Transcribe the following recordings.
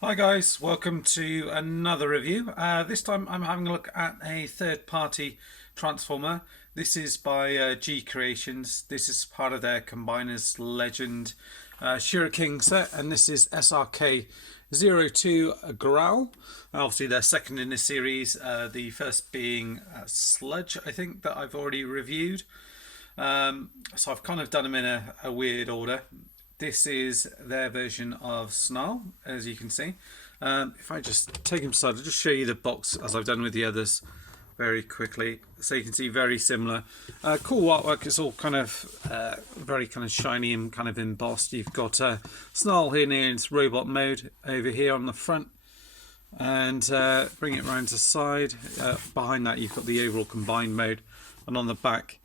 Hi guys, welcome to another review. This time I'm having a look at a third-party transformer. This is by GCreations. This is part of their Combiners Legend Shuraking set, and this is SRK-02 GROWL. Obviously they're second in this series, the first being Sludge, I think, that I've already reviewed. So I've kind of done them in a weird order. This is their version of Snarl, as you can see. If I just take them aside, I'll just show you the box as I've done with the others very quickly. So you can see very similar. Cool artwork. It's all kind of very kind of shiny and kind of embossed. You've got Snarl here in its robot mode over here on the front. And bring it around to the side. Behind that you've got the overall combined mode. And on the back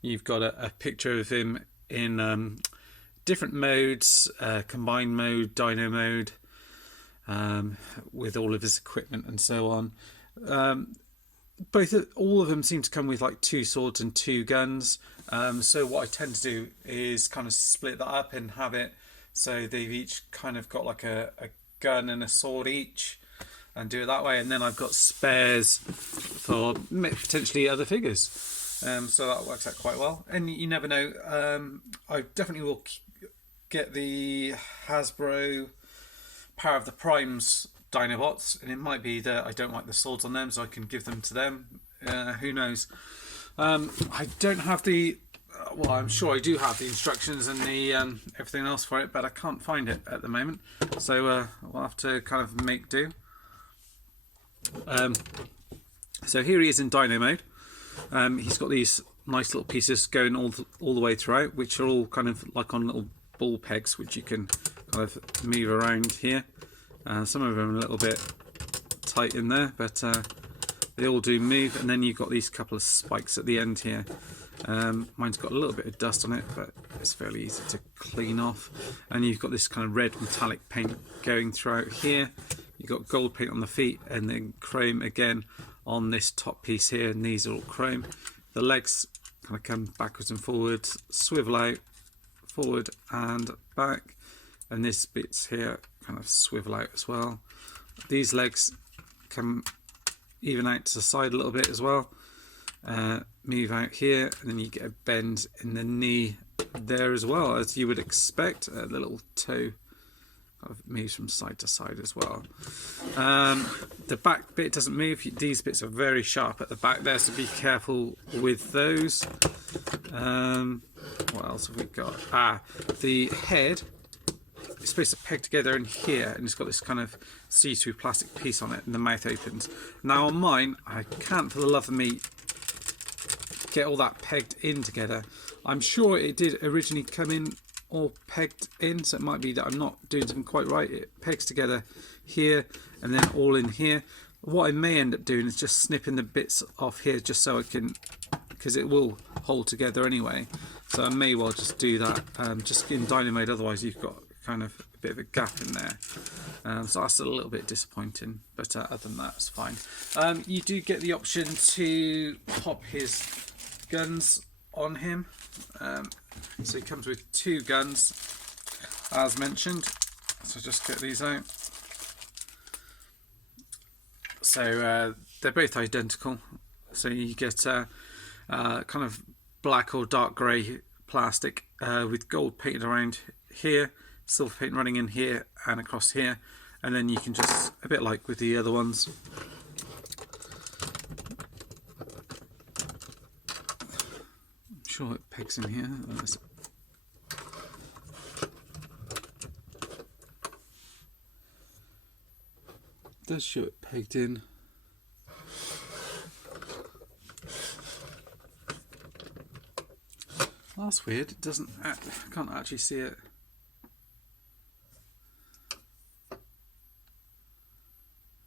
you've got a picture of him in different modes, combined mode, Dino mode, with all of his equipment and so on. All of them seem to come with like 2 swords and 2 guns. So what I tend to do is kind of split that up and have it so they've each kind of got like a gun and a sword each, and do it that way. And then I've got spares for potentially other figures. So that works out quite well. And you never know. I definitely will get the Hasbro Power of the Primes Dinobots, and it might be that I don't like the swords on them, so I can give them to them. Who knows? I don't have the. Well, I'm sure I do have the instructions and the everything else for it, but I can't find it at the moment. So we'll have to kind of make do. So here he is in Dino mode. He's got these nice little pieces going all the way throughout, which are all kind of like on little ball pegs, which you can kind of move around here. Some of them are a little bit tight in there, but they all do move. And then you've got these couple of spikes at the end here. Mine's got a little bit of dust on it, but it's fairly easy to clean off. And you've got this kind of red metallic paint going throughout here. You've got gold paint on the feet, and then chrome again on this top piece here, and these are all chrome. The legs kind of come backwards and forwards, swivel out, forward and back, and this bits here kind of swivel out as well. These legs come even out to the side a little bit as well, move out here, and then you get a bend in the knee there as well, as you would expect. The little toe kind of moves from side to side as well. The back bit doesn't move. These bits are very sharp at the back there, so be careful with those. What else have we got? The head is supposed to peg together in here, and it's got this kind of see-through plastic piece on it, and the mouth opens. Now on mine, I can't for the love of me get all that pegged in together. I'm sure it did originally come in all pegged in, so it might be that I'm not doing something quite right. It pegs together here and then all in here. What I may end up doing is just snipping the bits off here, just so I can, because it will hold together anyway, so I may well just do that just in Dino mode. Otherwise you've got kind of a bit of a gap in there, so that's a little bit disappointing, but other than that it's fine. You do get the option to pop his guns on him, so he comes with 2 guns as mentioned. So just get these out. So they're both identical, so you get kind of black or dark grey plastic with gold painted around here, silver paint running in here and across here, and then you can just, a bit like with the other ones, I'm sure it pegs in here. It does show it pegged in. Well, that's weird. It doesn't. I can't actually see it.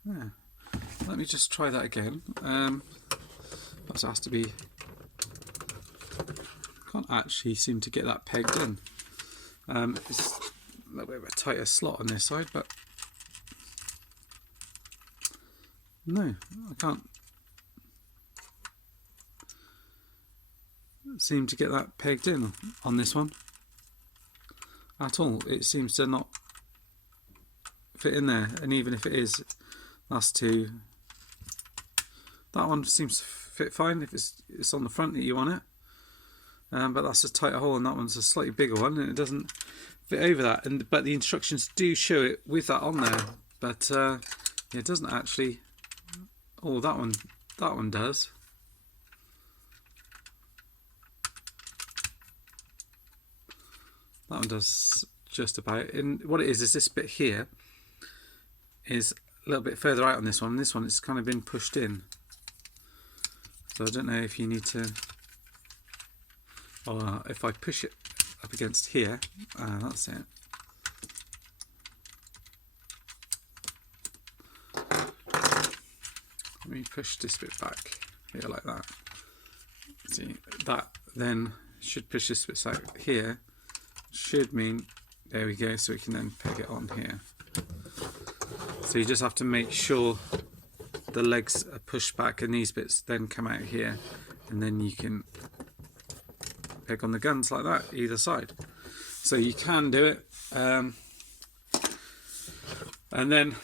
Yeah. Let me just try that again. That has to be. Can't actually seem to get that pegged in. It's a little bit of a tighter slot on this side, but no, I can't seem to get that pegged in on this one at all. It seems to not fit in there, and even if it is, last two, that one seems to fit fine if it's on the front that you want it, but that's a tighter hole, and that one's a slightly bigger one, and it doesn't fit over that. But the instructions do show it with that on there, but it doesn't actually. Oh, that one does. That one does just about. And what it is this bit here is a little bit further out on this one. This one it's kind of been pushed in. So I don't know if you need to, or if I push it up against here, that's it. Let me push this bit back here like that. See, that then should push this bit out here. Should mean, there we go, so we can then peg it on here. So you just have to make sure the legs are pushed back and these bits then come out here, and then you can peg on the guns like that either side. So you can do it, and then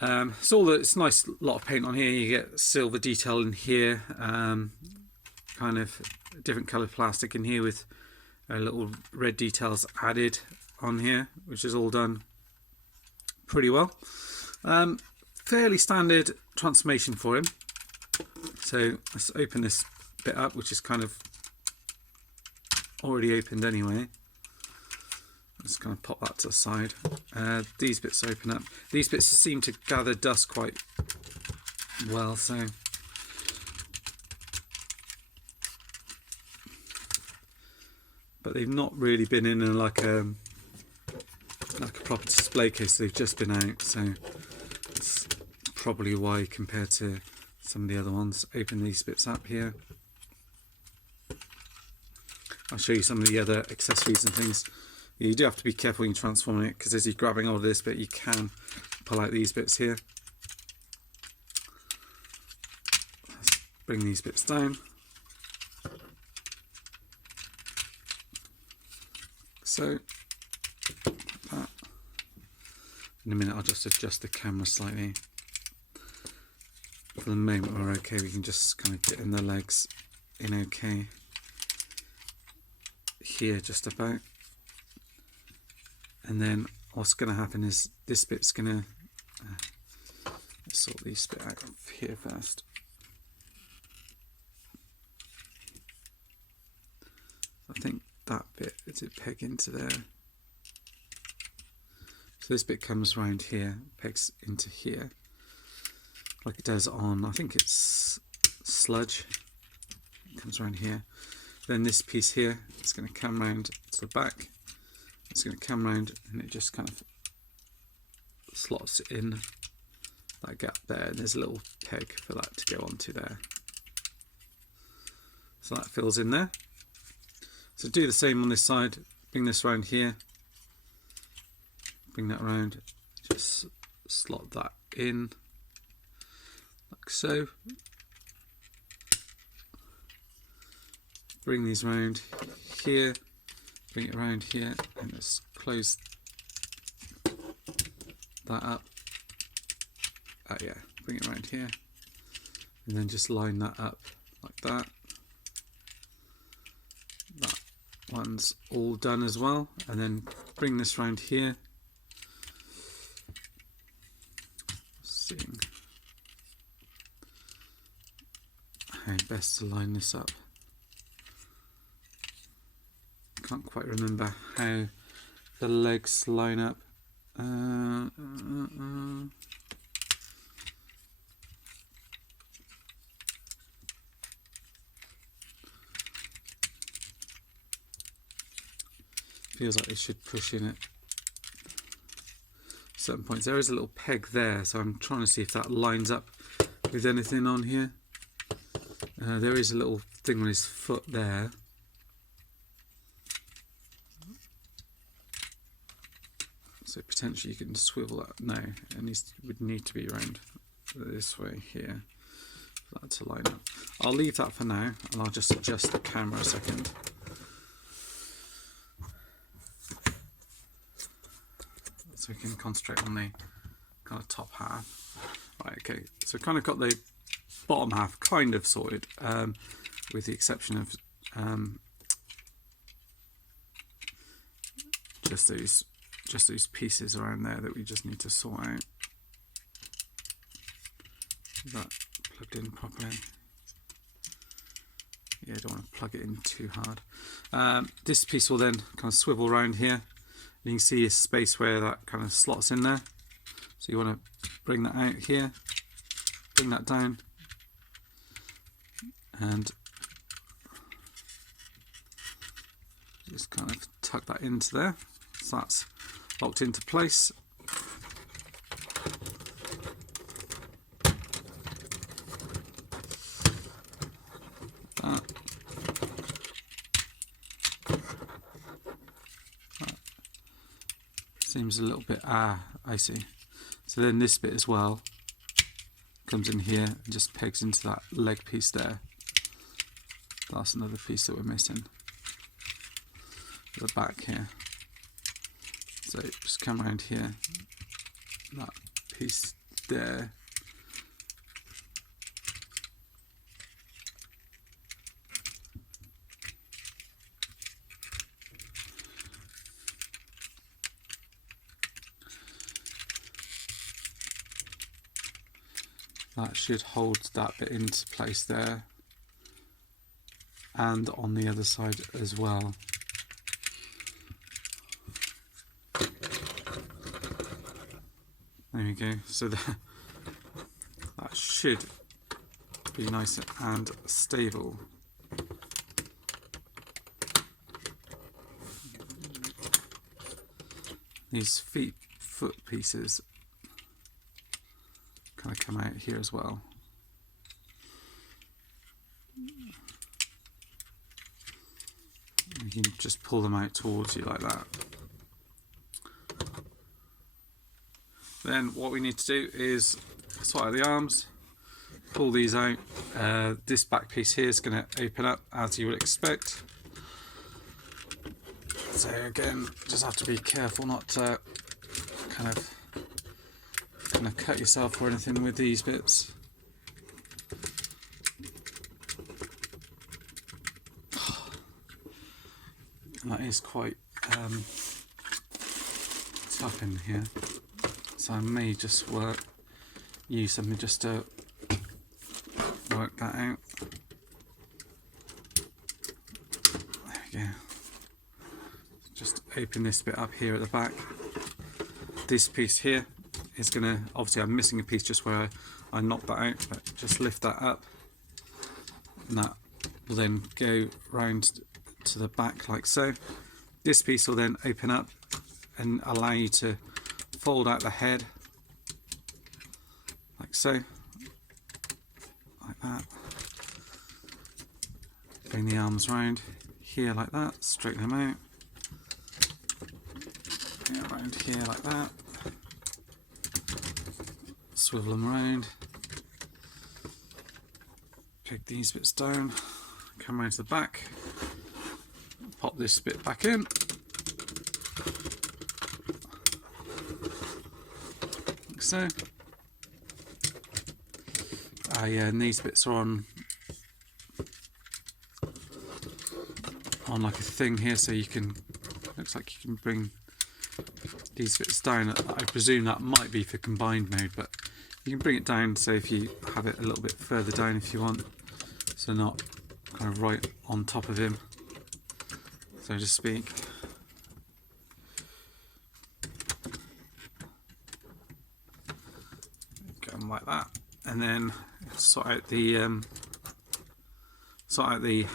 it's a nice lot of paint on here. You get silver detail in here, kind of different coloured plastic in here with little red details added on here, which is all done pretty well. Fairly standard transformation for him. So let's open this bit up, which is kind of already opened anyway. Let's kind of pop that to the side. These bits open up. These bits seem to gather dust quite well, so but they've not really been in like a proper display case. They've just been out, so that's probably why compared to some of the other ones. Open these bits up here. I'll show you some of the other accessories and things. You do have to be careful when you're transforming it, because as you're grabbing hold of this bit, you can pull out these bits here. Let's bring these bits down. So that. In a minute I'll just adjust the camera slightly. For the moment we're okay. We can just kind of get in the legs in okay here just about, and then what's going to happen is this bit's going to let's sort these bit out of here first. I think that bit is it peg into there. So this bit comes round here, pegs into here, like it does on, I think it's sludge. It comes around here. Then this piece here, it's going to come round to the back. It's going to come round, and it just kind of slots in that gap there. And there's a little peg for that to go onto there. So that fills in there. So do the same on this side. Bring this round here. Bring that round. Just slot that in like so. Bring these round here. Bring it around here, and let's close that up. Yeah, bring it around here, and then just line that up like that. That one's all done as well, and then bring this round here. Seeing how best to line this up. Can't quite remember how the legs line up. Feels like they should push in at certain points. There is a little peg there, so I'm trying to see if that lines up with anything on here. There is a little thing on his foot there. So potentially you can swivel that. No, it would need to be around this way here for that to line up. I'll leave that for now, and I'll just adjust the camera a second. So we can concentrate on the kind of top half. Right, okay, so kind of got the bottom half kind of sorted, with the exception of just these pieces around there that we just need to sort out. Is that plugged in properly? Yeah, I don't want to plug it in too hard. This piece will then kind of swivel around here. You can see a space where that kind of slots in there. So you want to bring that out here, bring that down, and just kind of tuck that into there. So that's locked into place. That. Seems a little bit, I see. So then this bit as well comes in here and just pegs into that leg piece there. That's another piece that we're missing. The back here. So just come around here, that piece there. That should hold that bit into place there, and on the other side as well. There we go. So that should be nice and stable. These foot pieces kind of come out here as well. You can just pull them out towards you like that. Then what we need to do is sort out the arms, pull these out. This back piece here is going to open up as you would expect. So again, just have to be careful not to kind of cut yourself or anything with these bits. And that is quite tough in here, so I may just use something just to work that out. There we go. Just open this bit up here at the back. This piece here is going to, obviously I'm missing a piece just where I knocked that out, but just lift that up and that will then go round to the back like so. This piece will then open up and allow you to fold out the head like so, like that. Bring the arms round here like that, straighten them out. Bring it around here like that. Swivel them around, pick these bits down, come around to the back, pop this bit back in, like so. Yeah, and these bits are on like a thing here, so you can, looks like you can bring these bits down. I presume that might be for combined mode, but you can bring it down, so if you have it a little bit further down if you want, so not kind of right on top of him, so to speak. Get them like that, and then sort out the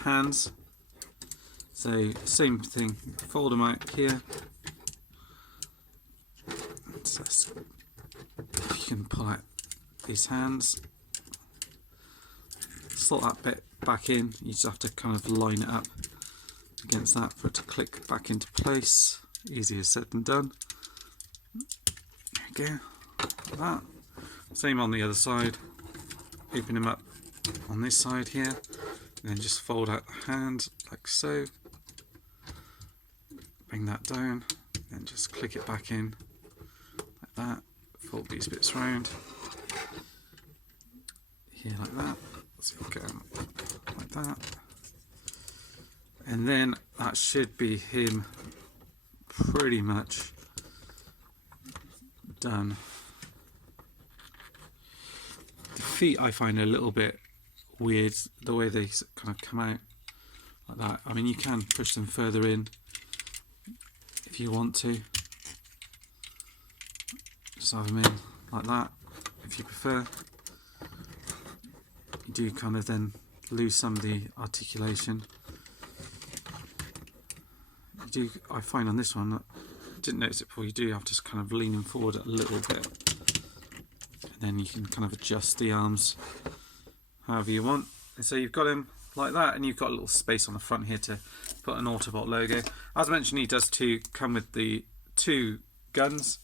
hands. So same thing, fold them out here. So you can pull out these hands, slot that bit back in. You just have to kind of line it up against that for it to click back into place. Easier said than done. There we go, like that. Same on the other side. Open them up on this side here, and then just fold out the hand like so. Bring that down, then just click it back in like that. fold these bits round here like that. So you go like that, and then that should be him pretty much done. The feet I find a little bit weird, the way they kind of come out like that. I mean, you can push them further in if you want to. Just have them in like that if you prefer. You do kind of then lose some of the articulation. You do, I find on this one, I didn't notice it before, you do have to kind of lean them forward a little bit, and then you can kind of adjust the arms however you want. And so you've got him like that, and you've got a little space on the front here to put an Autobot logo. As mentioned, he does come with the 2 guns.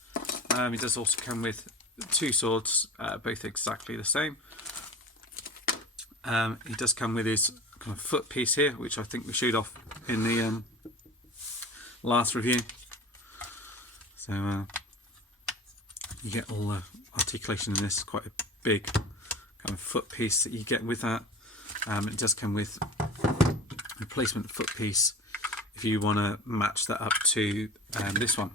He does also come with 2 swords, both exactly the same. He does come with his kind of foot piece here, which I think we showed off in the last review. So you get all the articulation in this, quite a big kind of foot piece that you get with that. It does come with a replacement foot piece if you want to match that up to this one.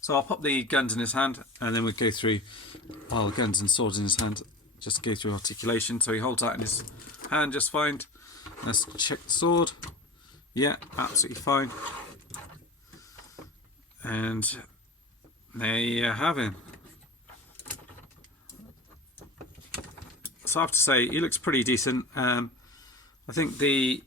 So I'll pop the guns in his hand, and then we'll go through, well, guns and swords in his hand, just go through articulation. So he holds that in his hand just fine. Let's check the sword. Yeah, absolutely fine. And there you have him. So I have to say, he looks pretty decent. I think the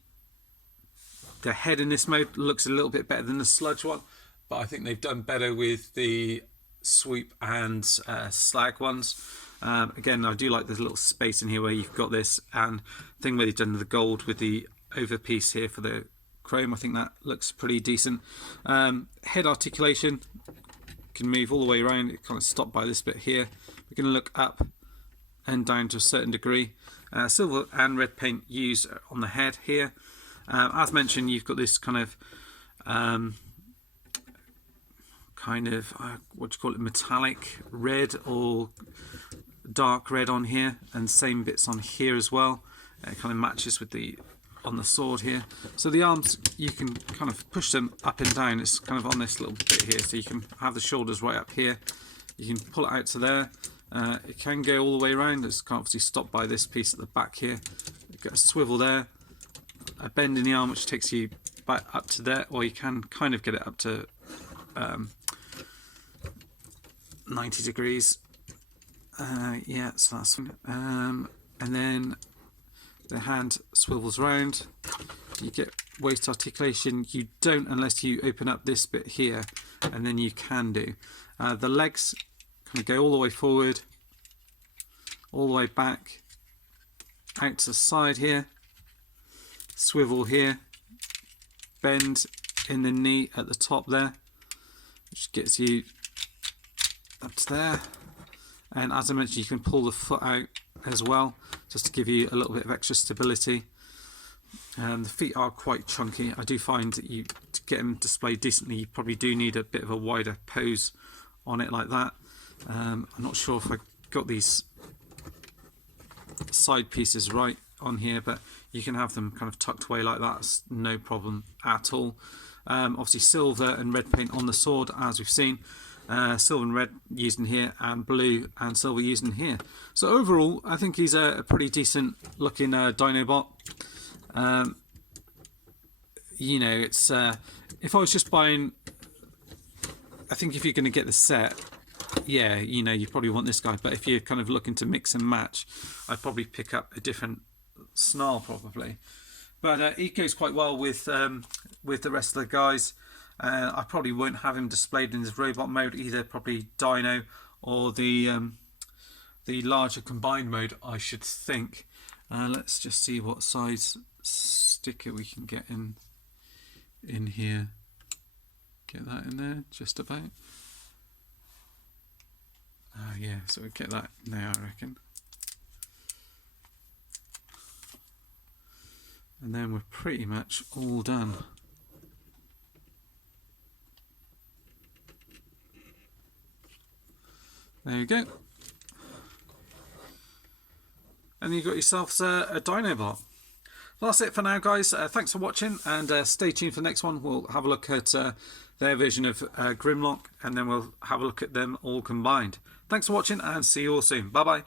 head in this mode looks a little bit better than the sludge one, but I think they've done better with the sweep and slag ones. Again, I do like this little space in here where you've got this and thing where they've done the gold with the over piece here for the chrome. I think that looks pretty decent. Head articulation can move all the way around. It kind of stopped by this bit here. We're going to look up and down to a certain degree. Silver and red paint used on the head here. As mentioned, you've got this kind of what do you call it, metallic red or dark red on here, and same bits on here as well. It kind of matches with the on the sword here. So the arms, you can kind of push them up and down. It's kind of on this little bit here, so you can have the shoulders right up here. You can pull it out to there. It can go all the way around. It's kind of obviously stopped by this piece at the back here. You've got a swivel there, a bend in the arm which takes you back up to there, or you can kind of get it up to 90 degrees. Yeah, so that's and then the hand swivels round. You get waist articulation. You don't unless you open up this bit here, and then you can do. The legs kind of go all the way forward, all the way back, out to the side here, swivel here, bend in the knee at the top there, which gets you up to there. And as I mentioned, you can pull the foot out as well, just to give you a little bit of extra stability. The feet are quite chunky. I do find that to get them displayed decently, you probably do need a bit of a wider pose on it like that. I'm not sure if I got these side pieces right on here, but you can have them kind of tucked away like that. It's no problem at all. Obviously silver and red paint on the sword, as we've seen. Silver and red used in here, and blue and silver used in here. So overall, I think he's a pretty decent looking Dinobot. You know, it's if I was just buying, I think if you're going to get the set, yeah, you know, you probably want this guy. But if you're kind of looking to mix and match, I'd probably pick up a different Snarl probably. But he goes quite well with the rest of the guys. I probably won't have him displayed in his robot mode, either probably Dino or the larger combined mode, I should think. Let's just see what size sticker we can get in here. Get that in there, just about. Yeah, so we'll get that now, I reckon. And then we're pretty much all done. There you go. And you've got yourself a Dinobot. Well, that's it for now, guys. Thanks for watching, and stay tuned for the next one. We'll have a look at their version of Grimlock, and then we'll have a look at them all combined. Thanks for watching, and see you all soon. Bye-bye.